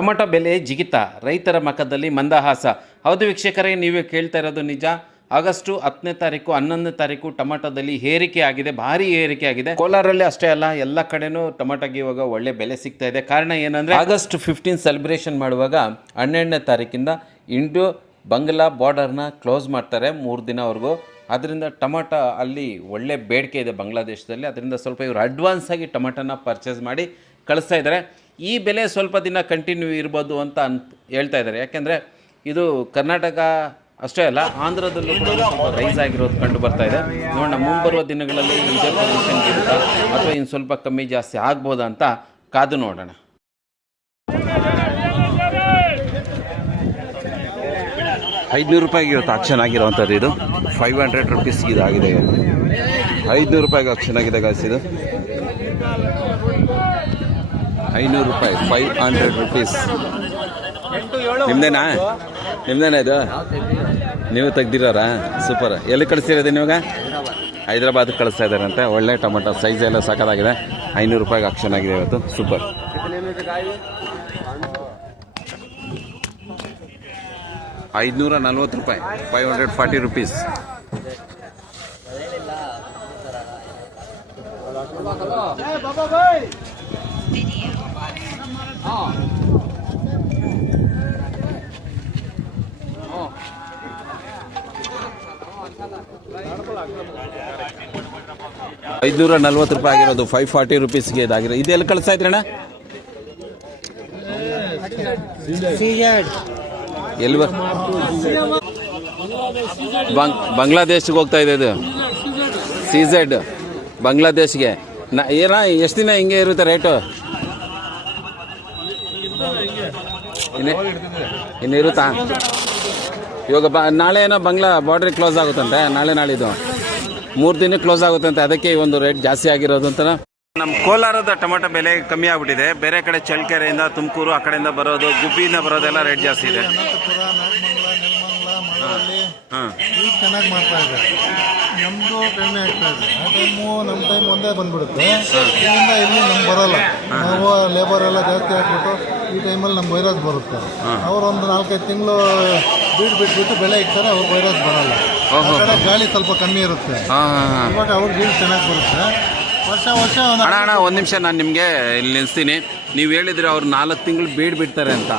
Tomato ಬೆಲೆ ಜಿಗಿತ, ರೈತರ ಮಖದಲ್ಲಿ ಮಂದಹಾಸ. ಹೌದು ವೀಕ್ಷಕರೇ, ನೀವೇ ಕೇಳ್ತಾ ಇರೋದು ನಿಜ. ಆಗಸ್ಟ್ 10ನೇ ತಾರೀಕು 11ನೇ ತಾರೀಕು ಟೊಮೊಟೊದಲ್ಲಿ ಏರಿಕೆ ಆಗಿದೆ, ಭಾರಿ ಏರಿಕೆ ಆಗಿದೆ. ಕೋಲಾರಲ್ಲಿ ಅಷ್ಟೇ ಅಲ್ಲ, ಎಲ್ಲ ಕಡೆನೂ ಟೊಮೊಟೊಗೆ ಇವಾಗ ಒಳ್ಳೆ ಬೆಲೆ ಸಿಗ್ತಾ ಇದೆ. ಕಾರಣ ಏನಂದರೆ ಆಗಸ್ಟ್ 15 ಸೆಲೆಬ್ರೇಷನ್ ಮಾಡುವಾಗ 12ನೇ ತಾರೀಕಿಂದ ಇಂಡೋ ಬಂಗ್ಲಾ ಬಾರ್ಡರ್ನ ಕ್ಲೋಸ್ ಮಾಡ್ತಾರೆ 3 ದಿನವರೆಗೂ. ಅದರಿಂದ ಟೊಮೊಟೊ ಅಲ್ಲಿ ಒಳ್ಳೆ ಬೇಡಿಕೆ ಇದೆ ಬಾಂಗ್ಲಾದೇಶದಲ್ಲಿ. ಅದರಿಂದ ಸ್ವಲ್ಪ ಇವರು ಅಡ್ವಾನ್ಸ್ ಆಗಿ ಟೊಮೊಟೊನ ಪರ್ಚೇಸ್ ಮಾಡಿ ಕಳಿಸ್ತಾ ಇದ್ದಾರೆ. ಈ ಬೆಲೆ ಸ್ವಲ್ಪ ದಿನ ಕಂಟಿನ್ಯೂ ಇರ್ಬೋದು ಅಂತ ಹೇಳ್ತಾ ಇದ್ದಾರೆ. ಯಾಕೆಂದರೆ ಇದು ಕರ್ನಾಟಕ ಅಷ್ಟೇ ಅಲ್ಲ, ಆಂಧ್ರದಲ್ಲೂ ಕೂಡ ಸ್ವಲ್ಪ ರೈಸ್ ಆಗಿರೋದು ಕಂಡು ಬರ್ತಾ ಇದೆ. ನೋಡೋಣ ಮುಂಬರುವ ದಿನಗಳಲ್ಲಿ ಇದೇ ಪೊಸಿಷನ್ ಇರುತ್ತಾ ಅಥವಾ ಇನ್ನು ಸ್ವಲ್ಪ ಕಮ್ಮಿ ಜಾಸ್ತಿ ಆಗ್ಬೋದಾ ಅಂತ ಕಾದು ನೋಡೋಣ. ₹500 ಇವತ್ತು ಆಕ್ಷನ್ ಆಗಿರೋವಂಥದ್ದು. ಇದು 500 ರುಪೀಸ್ಗೆ ಇದಾಗಿದೆ. ₹500 ಆಕ್ಷನ್ ಆಗಿದೆ ಗಾಯ್ಸ್. ಇದು ₹500, 500 ರುಪೀಸ್. ನಿಮ್ದೇನಾ ಇದು? ನೀವು ತೆಗ್ದಿರೋರಾ? ಸೂಪರ್. ಎಲ್ಲಿ ಕಳಿಸ್ತಿರೋದು ನೀವಾಗ? ಹೈದ್ರಾಬಾದ್ ಕಳಿಸ್ತಾ ಇದ್ದಾರಂತೆ. ಒಳ್ಳೆ ಟೊಮೊಟೊ ಸೈಜ್ ಎಲ್ಲ ಸಾಕಾಗಿದೆ. ₹500 ಆಕ್ಷನ್ ಆಗಿದೆ ಇವತ್ತು. ಸೂಪರ್. ₹540, 540 ರುಪೀಸ್. ₹540 ಆಗಿರೋದು 540 ರುಪೀಸ್ಗೆ ಇದಾಗಿರೋ. ಇದೆಲ್ಲ ಕಳಿಸ್ತಾ ಇದ್ರಣ್ಣ? ಎಲ್ಲಿ ಬಾಂಗ್ಲಾದೇಶಕ್ಕೆ ಹೋಗ್ತಾ ಇದೆ ಇದು. CZ ಬಾಂಗ್ಲಾದೇಶ್ಗೆ. ಎಷ್ಟು ದಿನ ಹಿಂಗೆ ಇರುತ್ತೆ ರೇಟು? ಇನ್ನು ಇರುತ್ತಾ? ಇವಾಗ ನಾಳೆ ಏನೋ ಬಾಂಗ್ಲಾ ಬಾರ್ಡ್ರಿಗೆ ಕ್ಲೋಸ್ ಆಗುತ್ತಂತೆ. ನಾಳಿದ್ದು 3 ದಿನ ಕ್ಲೋಸ್ ಆಗುತ್ತಂತೆ. ಅದಕ್ಕೆ ಈ ಒಂದು ರೇಟ್ ಜಾಸ್ತಿ ಆಗಿರೋದು ಅಂತ. ನಮ್ಮ ಕೋಲಾರದ ಟೊಮೊಟೊ ಬೆಲೆ ಕಮ್ಮಿ ಆಗ್ಬಿಟ್ಟಿದೆ. ಬೇರೆ ಕಡೆ ಚಳ್ಳಕೆರೆಯಿಂದ, ತುಮಕೂರು ಆ ಕಡೆಯಿಂದ ಬರೋದು, ಗುಬ್ಬಿಯಿಂದ ಬರೋದೆಲ್ಲ ರೇಟ್ ಜಾಸ್ತಿ ಇದೆ. ಚೆನ್ನಾಗಿ ಮಾಡ್ತಾ ಇದೆ. ನಮ್ದು ಕಡಿಮೆ ಆಗ್ತಾ ಇದೆ. ಆ ಟೈಮು ನಮ್ಮ ಟೈಮ್ ಒಂದೇ ಬಂದ್ಬಿಡುತ್ತೆ. ಇಲ್ಲಿಂದ ಇಲ್ಲಿ ನಮ್ಗೆ ಬರೋಲ್ಲ. ನಾವು ಲೇಬರ್ ಎಲ್ಲ ಜಾಸ್ತಿ ಹಾಕ್ಬಿಟ್ಟು ಈ ಟೈಮಲ್ಲಿ ನಮ್ಗೆ ವೈರಸ್ ಬರುತ್ತೆ. ಅವ್ರು ಒಂದು 4-5 ತಿಂಗಳು ಬಿಟ್ಬಿಟ್ಟು ಬೆಳೆ ಇಕ್ತಾರೆ. ಅವ್ರಿಗೆ ವೈರಸ್ ಬರೋಲ್ಲ. ಆ ಕಡೆ ಗಾಳಿ ಸ್ವಲ್ಪ ಕಮ್ಮಿ ಇರುತ್ತೆ. ಇವಾಗ ಅವ್ರಿಗೆ ಬೀಡ್ ಚೆನ್ನಾಗಿ ಬರುತ್ತೆ. ವರ್ಷ ಅಣ್ಣ ಒಂದು ನಿಮಿಷ, ನಾನು ನಿಮಗೆ ಇಲ್ಲಿ ನಿಲ್ಲಿಸ್ತೀನಿ. ನೀವು ಹೇಳಿದ್ರೆ ಅವ್ರು 4 ತಿಂಗಳು ಬಿಡ್ತಾರೆ ಅಂತ.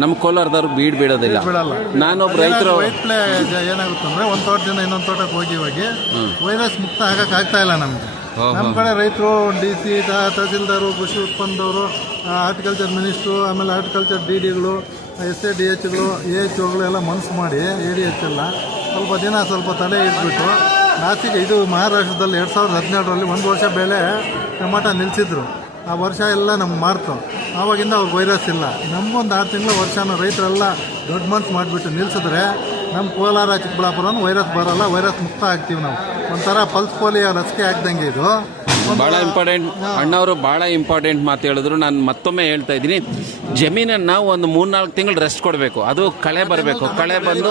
ನಮ್ಮ ಕೋಲಾರದವ್ರು ಬಿಡೋದಿಲ್ಲ. ನಾನೊಬ್ಬ ರೈತರು ಏನಾಗುತ್ತೆ ಅಂದ್ರೆ ಒಂದು ತೋಟದಿಂದ ಇನ್ನೊಂದು ತೋಟಕ್ಕೆ ಹೋಗಿ ವೈರಸ್ ಮುಕ್ತ ಆಗಕ್ಕಾಗ್ತಾ ಇಲ್ಲ ನಮ್ಗೆ. ನಮ್ಮ ಕಡೆ ರೈತರು DC, ತಹಸೀಲ್ದಾರು, ಕೃಷಿ ಉತ್ಪನ್ನದವರು, ಹಾರ್ಟಿಕಲ್ಚರ್ ಮಿನಿಸ್ಟ್ರು, ಆಮೇಲೆ ಹಾರ್ಟಿಕಲ್ಚರ್ DDಗಳು, SADHಗಳು, AHOಗಳು ಎಲ್ಲ ಮನಸ್ಸು ಮಾಡಿ ADH ಎಲ್ಲ ಸ್ವಲ್ಪ ತಲೆ ಇಟ್ಬಿಟ್ಟು ಲಾಸ್ಟಿಗೆ ಇದು ಮಹಾರಾಷ್ಟ್ರದಲ್ಲಿ 2017ರಲ್ಲಿ 1 ವರ್ಷ ಬೆಳೆ ಟೊಮೊಟೊ ನಿಲ್ಲಿಸಿದ್ರು. ಆ ವರ್ಷ ಎಲ್ಲ ನಮ್ಗೆ ಮಾರ್ತು. ಆವಾಗಿಂದ ಅವ್ರಿಗೆ ವೈರಸ್ ಇಲ್ಲ. ನಮಗೊಂದು 6 ತಿಂಗಳು ವರ್ಷನ ರೈತರೆಲ್ಲ ದೊಡ್ಡ ಮನ್ಸು ಮಾಡಿಬಿಟ್ಟು ನಿಲ್ಲಿಸಿದ್ರೆ ನಮ್ಮ ಕೋಲಾರ, ಚಿಕ್ಕಬಳ್ಳಾಪುರನೂ ವೈರಸ್ ಬರೋಲ್ಲ. ವೈರಸ್ ಮುಕ್ತ ಆಗ್ತೀವಿ ನಾವು. ಒಂಥರ ಪಲ್ಸ್ ಪೋಲಿಯೋ ಲಸಿಕೆ ಆಗ್ದಂಗೆ ಇದು. ಭಾಳ ಇಂಪಾರ್ಟೆಂಟ್. ಅಣ್ಣವರು ಭಾಳ ಇಂಪಾರ್ಟೆಂಟ್ ಮಾತು ಹೇಳಿದ್ರು. ನಾನು ಮತ್ತೊಮ್ಮೆ ಹೇಳ್ತಾ ಇದ್ದೀನಿ, ಜಮೀನನ್ನು ಒಂದು 3-4 ತಿಂಗಳು ರೆಸ್ಟ್ ಕೊಡಬೇಕು. ಅದು ಕಳೆ ಬರಬೇಕು. ಕಳೆ ಬಂದು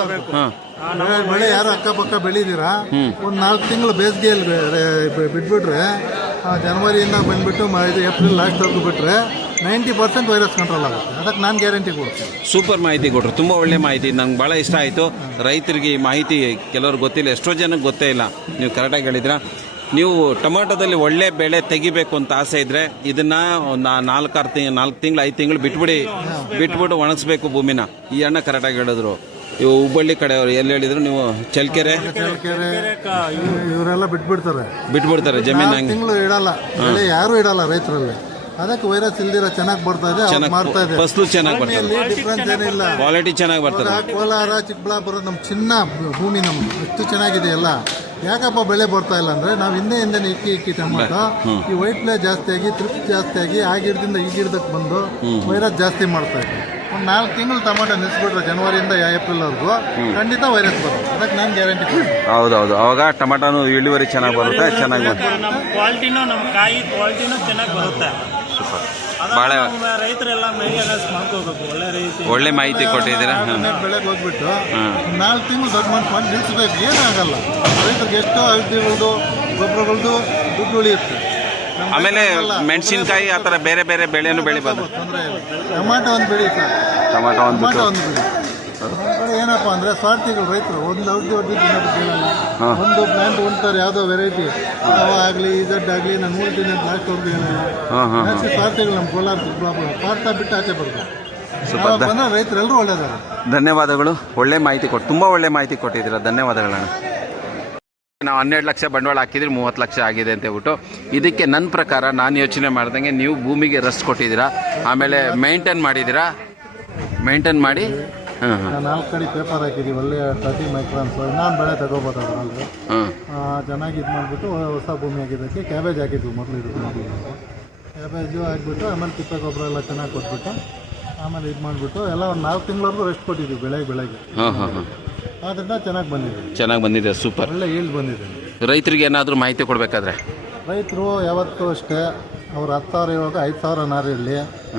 ಬೆಳೆ ಯಾರು ಅಕ್ಕಪಕ್ಕ ಬೆಳೀದಿರಾ ಒಂದು 4 ತಿಂಗಳು ಬೇಸಿಗೆಯಲ್ಲಿ ಬಿಟ್ಬಿಟ್ರೆ, ಜನವರಿಯಿಂದ ಬಂದ್ಬಿಟ್ಟು ಏಪ್ರಿಲ್ ಲಾಸ್ಟ್ವರೆಗೂ ಬಿಟ್ಟರೆ 90% ವೈರಸ್ ಕಂಟ್ರೋಲ್ ಆಗುತ್ತೆ. ಅದಕ್ಕೆ ನಾನು ಗ್ಯಾರಂಟಿ ಕೊಡ್ತೀನಿ. ಸೂಪರ್ ಮಾಹಿತಿ ಕೊಟ್ಟರು. ತುಂಬ ಒಳ್ಳೆ ಮಾಹಿತಿ. ನಂಗೆ ಭಾಳ ಇಷ್ಟ ಆಯಿತು. ರೈತರಿಗೆ ಈ ಮಾಹಿತಿ ಕೆಲವ್ರಿಗೆ ಗೊತ್ತಿಲ್ಲ, ಎಷ್ಟೋ ಜನಕ್ಕೆ ಗೊತ್ತೇ ಇಲ್ಲ. ನೀವು ಕರೆಕ್ಟಾಗಿ ಹೇಳಿದ್ರ. ನೀವು ಟೊಮೊಟೊದಲ್ಲಿ ಒಳ್ಳೆ ಬೆಳೆ ತೆಗಿಬೇಕು ಅಂತ ಆಸೆ ಇದ್ದರೆ ಇದನ್ನು 4 ತಿಂಗಳು 5 ತಿಂಗಳು ಬಿಟ್ಬಿಟ್ಟು ಒಣಗಿಸ್ಬೇಕು ಭೂಮಿನ. ಈ ಅಣ್ಣ ಕರೆಕ್ಟಾಗಿ ಹೇಳಿದ್ರು. ಇವು ಹುಬ್ಬಳ್ಳಿ ಕಡೆಯವರು ಎಲ್ಲಿ ಹೇಳಿದ್ರು ನೀವು? ಚಳ್ಳಕೆರೆ ಇವರೆಲ್ಲ ಬಿಟ್ಬಿಡ್ತಾರೆ ಜಮೀನು. ತಿಂಗಳು ಇಡಲ್ಲ, ಯಾರು ಇಡಲ್ಲ ರೈತರಲ್ಲಿ. ಅದಕ್ಕೆ ವೈರಸ್ ಇಲ್ದಿರ ಚೆನ್ನಾಗಿ ಬರ್ತಾ ಇದೆ, ಮಾಡ್ತಾ ಇದೆ. ಫಸಲು ಚೆನ್ನಾಗಿ ಬರ್ತದೆ, ಡಿಫ್ರೆನ್ಸ್ ಏನಿಲ್ಲ, ಕ್ವಾಲಿಟಿ ಚೆನ್ನಾಗಿ ಬರ್ತದೆ. ಕೋಲಾರ, ಚಿಕ್ಕಬಳ್ಳಾಪುರ ನಮ್ಮ ಚಿನ್ನ ಭೂಮಿ ನಮ್ದು ಎಷ್ಟು ಚೆನ್ನಾಗಿದೆ ಎಲ್ಲ. ಯಾಕಪ್ಪ ಬೆಳೆ ಬರ್ತಾ ಇಲ್ಲ ಅಂದ್ರೆ ನಾವು ಹಿಂದೆ ಇಕ್ಕಿ ಟೊಮೊಟೊ ಈ ವೈಟ್ ಫ್ಲೈ ಜಾಸ್ತಿ ಆಗಿ, ತ್ರಿಪ್ಸ್ ಜಾಸ್ತಿ ಆಗಿ, ಆ ಗಿಡದಿಂದ ಈ ಗಿಡದಕ್ಕೆ ಬಂದು ವೈರಸ್ ಜಾಸ್ತಿ ಮಾಡ್ತಾ ಇದೆ. ಒಂದು 4 ತಿಂಗಳು ಟೊಮೊಟೊ ನಿಲ್ಲಿಸ್ಬಿಟ್ರೆ ಜನವರಿಯಿಂದ ಏಪ್ರಿಲ್ವರೆಗೂ ಖಂಡಿತ ವೈರಸ್ ಬರುತ್ತೆ. ಅದಕ್ಕೆ ನಾನು ಗ್ಯಾರಂಟಿ ಕೊಡ್ತೀನಿ. ಹೌದೌದು. ಅವಾಗ ಟೊಮೊಟೊನು ಇಳುವರಿ ಚೆನ್ನಾಗಿ ಬರುತ್ತೆ. ಚೆನ್ನಾಗಿ ನಮ್ಮ ಕ್ವಾಲಿಟಿನೂ, ನಮ್ಮ ಕಾಯಿ ಕ್ವಾಲಿಟಿನೂ ಚೆನ್ನಾಗಿ ಬರುತ್ತೆ. ಭಾಳ ರೈತರೆಲ್ಲ ಮಾಡ್ಕೋಬೇಕು. ಒಳ್ಳೆ ಮಾಹಿತಿ ಕೊಟ್ಟಿದ್ದೀರಾ. ಬೆಳೆಗೆ ಹೋಗ್ಬಿಟ್ಟು 4 ತಿಂಗಳು ದೊಡ್ಡ ಮಾಡಿ ನಿಲ್ಲಿಸ್ಬೇಕು. ಏನಾಗಲ್ಲ. ರೈತರಿಗೆ ಎಷ್ಟೋ ಔಷಧಿಗಳದು, ಗೊಬ್ಬರಗಳದು ದುಡ್ಡು ಉಳಿಯುತ್ತೆ. ಆಮೇಲೆ ಮೆಣಸಿನ್ಕಾಯಿ ಆ ಥರ ಬೇರೆ ಬೇರೆ ಬೆಳೆನೂ ಬೆಳಿಬೋದು. ತೊಂದರೆ ಇಲ್ಲ. ಟೊಮಾಟೊ ಒಂದು ಬೆಳಿ ಸರ್, ಟೊಮಾಟೊ ಒಂದು ಟೊಮಾಟೊ ಒಂದು ಬೆಳಿ. ನಮ್ಮ ಕಡೆ ಏನಪ್ಪ ಅಂದರೆ ಸ್ವಾರ್ಥಿಗಳು ರೈತರು ಒಂದು ಔಷಧಿ ಹೊಡೆದಿದ್ದು ಇನ್ನೊಂದು ಕೇಳಲ್ಲ. ಒಂದು ಪ್ಲಾಂಟ್ ಹೊಂದ್ತಾರೆ ಯಾವುದೋ ವೆರೈಟಿ ಆಗಲಿ ಇಜಡ್ ಆಗಲಿ ನಾನು ನೋಡ್ತೀನಿ ಅಂತ ಲಾಸ್ಟ್ ಅವ್ರಿಗೆ ಹೇಳಲ್ಲ. ಜಾಸ್ತಿ ಸ್ವಾರ್ಥಿಗಳು ನಮ್ಮ ಕೋಲಾರ ಸ್ವಾರ್ಥ ಬಿಟ್ಟು ಆಚೆ ಬರ್ಬೇಕು. ಬಂದರೆ ರೈತರೆಲ್ಲರೂ ಒಳ್ಳೇದಾರ. ಧನ್ಯವಾದಗಳು, ಒಳ್ಳೆ ಮಾಹಿತಿ ಕೊಟ್ಟು ತುಂಬ ಒಳ್ಳೆ ಮಾಹಿತಿ ಕೊಟ್ಟಿದ್ದೀರಾ, ಧನ್ಯವಾದಗಳಣ್ಣ. ನಾವು 12 ಲಕ್ಷ ಬಂಡವಾಳ ಹಾಕಿದ್ರೆ 30 ಲಕ್ಷ ಆಗಿದೆ ಅಂತ ಹೇಳ್ಬಿಟ್ಟು, ಇದಕ್ಕೆ ನನ್ನ ಪ್ರಕಾರ ನಾನು ಯೋಚನೆ ಮಾಡ್ದಂಗೆ ನೀವು ಭೂಮಿಗೆ ರೆಸ್ಟ್ ಕೊಟ್ಟಿದ್ದೀರಾ, ಆಮೇಲೆ ಮೇಂಟೈನ್ ಮಾಡಿದ್ದೀರಾ, ಮೇಂಟೈನ್ ಮಾಡಿ 4 ಕಡೆ ಪೇಪರ್ ಹಾಕಿದ್ದೀವಿ, ಒಳ್ಳೆ 30 ಮೈಕ್ರಾನ್ಸ್ ಇನ್ನೊಂದು ಬೆಳೆ ತಗೋಬೋದು ಅದರಲ್ಲಿ. ಚೆನ್ನಾಗಿ ಇದು ಮಾಡಿಬಿಟ್ಟು ಹೊಸ ಭೂಮಿ ಹಾಕಿದ್ದಕ್ಕೆ ಕ್ಯಾಬೇಜ್ ಹಾಕಿದ್ವಿ ಮೊದಲು. ಕ್ಯಾಬೇಜು ಹಾಕ್ಬಿಟ್ಟು ಆಮೇಲೆ ತಿಪ್ಪೆ ಗೊಬ್ಬರ ಎಲ್ಲ ಚೆನ್ನಾಗಿ ಕೊಟ್ಬಿಟ್ಟು ಆಮೇಲೆ ಇದು ಮಾಡಿಬಿಟ್ಟು ಎಲ್ಲ ಒಂದು 4 ತಿಂಗಳವರೆಗೂ ರೆಸ್ಟ್ ಕೊಟ್ಟಿದ್ವಿ ಬೆಳೆಗೆ. ಆದ್ದರಿಂದ ಚೆನ್ನಾಗಿ ಬಂದಿದೆ. ಸೂಪರ್, ಒಳ್ಳೆ ಈಲ್ಡ್ ಬಂದಿದೆ. ರೈತರಿಗೆ ಏನಾದರೂ ಮಾಹಿತಿ ಕೊಡಬೇಕಾದ್ರೆ ರೈತರು ಯಾವತ್ತೂ ಅಷ್ಟೇ ಅವ್ರು 10,000 ಇವಾಗ 5,000 ನಾರು ಇರಲಿ,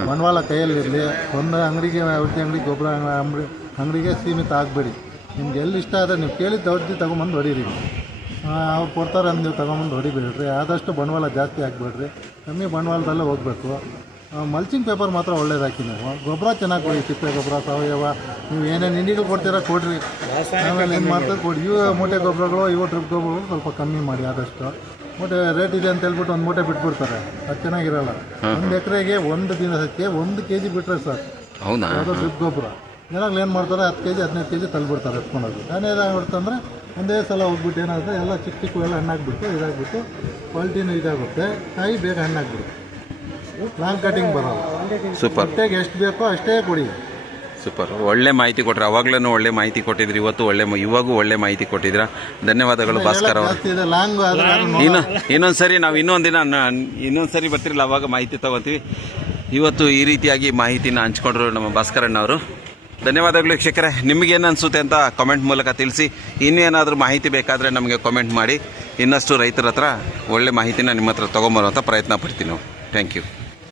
ಬಂಡವಾಳ ಕೈಯಲ್ಲಿರಲಿ. ಒಂದು ಅಂಗಡಿಗೆ ಔಷಧಿ ಅಂಗಡಿ ಗೊಬ್ಬರ ಅಂಗಡಿಗೆ ಸೀಮಿತ ಆಗಬೇಡಿ. ನಿಮ್ಗೆ ಎಲ್ಲಿ ಇಷ್ಟ ಆದರೆ ನೀವು ಕೇಳಿದ್ದು ಔಷಧಿ ತೊಗೊಂಬಂದು ಹೊಡೀರಿ. ಅವ್ರು ಕೊಡ್ತಾರೆ ಅಂತ ನೀವು ತೊಗೊಂಬಂದು ಹೊಡಿಬೇಡ್ರಿ. ಆದಷ್ಟು ಬಂಡವಾಳ ಜಾಸ್ತಿ ಹಾಕ್ಬೇಡ್ರಿ, ಕಮ್ಮಿ ಬಂಡವಾಳದಲ್ಲೇ ಹೋಗಬೇಕು. ಮಲ್ಚಿಂಗ್ ಪೇಪರ್ ಮಾತ್ರ ಒಳ್ಳೇದು ಹಾಕಿ ನೀವು. ಗೊಬ್ಬರ ಚೆನ್ನಾಗಿ ಕೊಡಿ, ತಿಪ್ಪೆ ಗೊಬ್ಬರ ಸಾವಯವ ನೀವು ಏನೇನು ಇಂಡಿಗಳು ಕೊಡ್ತೀರಾ ಕೊಡ್ರಿ. ಆಮೇಲೆ ಏನು ಮಾಡ್ತಾರೆ ಕೊಡಿ. ಇವು ಮೂಟೆ ಗೊಬ್ಬರಗಳು, ಇವು ಡ್ರಿಪ್ ಗೊಬ್ಬರಗಳು ಸ್ವಲ್ಪ ಕಮ್ಮಿ ಮಾಡಿ. ಆದಷ್ಟು ಮೂಟೆ ರೇಟ್ ಇದೆ ಅಂತ ಹೇಳ್ಬಿಟ್ಟು ಒಂದು ಮೂಟೆ ಬಿಟ್ಬಿಡ್ತಾರೆ, ಅದು ಚೆನ್ನಾಗಿರಲ್ಲ. 1 ಎಕರೆಗೆ 1 ದಿನಕ್ಕೆ 1 kg ಬಿಟ್ಟರೆ ಸರ್, ಹೌದಾ? ಯಾವುದೋ ಡ್ರಿಪ್ ಗೊಬ್ಬರ. ಜನಗಳು ಏನು ಮಾಡ್ತಾರೆ 10 kg 15 kg ತಲ್ಬಿಡ್ತಾರೆ ಎತ್ಕೊಂಡೋಗಿ. ಏನಾಗ್ಬಿಡ್ತಂದ್ರೆ ಒಂದೇ ಸಲ ಹೋಗ್ಬಿಟ್ಟು ಏನಾಗುತ್ತೆ ಎಲ್ಲ ಚಿಕ್ಕ ಎಲ್ಲ ಹಣ್ಣಾಗ್ಬಿಟ್ಟು ಇದಾಗ್ಬಿಟ್ಟು ಕ್ವಾಲಿಟಿನೂ ಇದಾಗುತ್ತೆ, ಕಾಯಿ ಬೇಗ ಹಣ್ಣಾಗ್ಬಿಡುತ್ತೆ, ಲಾಂಗ್ ಕಟಿಂಗ್ ಬರೋಲ್ಲ. ಸೂಪರ್, ಹೊಟ್ಟೆಗೆ ಎಷ್ಟು ಬೇಕೋ ಅಷ್ಟೇ ಕೊಡಿ. ಸೂಪರ್, ಒಳ್ಳೆ ಮಾಹಿತಿ ಕೊಟ್ಟರೆ. ಅವಾಗಲೂ ಒಳ್ಳೆ ಮಾಹಿತಿ ಕೊಟ್ಟಿದ್ರಿ, ಇವಾಗೂ ಒಳ್ಳೆ ಮಾಹಿತಿ ಕೊಟ್ಟಿದ್ದೀರಾ. ಧನ್ಯವಾದಗಳು ಭಾಸ್ಕರ್ ಅವರು. ಇನ್ನೊಂದು ಸರಿ ನಾವು ಇನ್ನೊಂದು ಸರಿ ಬರ್ತಿರಲ್ಲ ಅವಾಗ ಮಾಹಿತಿ ತಗೋತೀವಿ. ಇವತ್ತು ಈ ರೀತಿಯಾಗಿ ಮಾಹಿತಿನ ಹಂಚ್ಕೊಂಡ್ರು ನಮ್ಮ ಭಾಸ್ಕರಣ್ಣವರು. ಧನ್ಯವಾದಗಳು ವೀಕ್ಷಕರೇ. ನಿಮಗೇನು ಅನಿಸುತ್ತೆ ಅಂತ ಕಾಮೆಂಟ್ ಮೂಲಕ ತಿಳಿಸಿ. ಇನ್ನೇನಾದರೂ ಮಾಹಿತಿ ಬೇಕಾದರೆ ನಮಗೆ ಕಾಮೆಂಟ್ ಮಾಡಿ. ಇನ್ನಷ್ಟು ರೈತರ ಹತ್ರ ಒಳ್ಳೆ ಮಾಹಿತಿನ ನಿಮ್ಮ ಹತ್ರ ತೊಗೊಂಬರುವಂಥ ಪ್ರಯತ್ನ ಪಡ್ತೀವಿ ನಾವು. Thank you.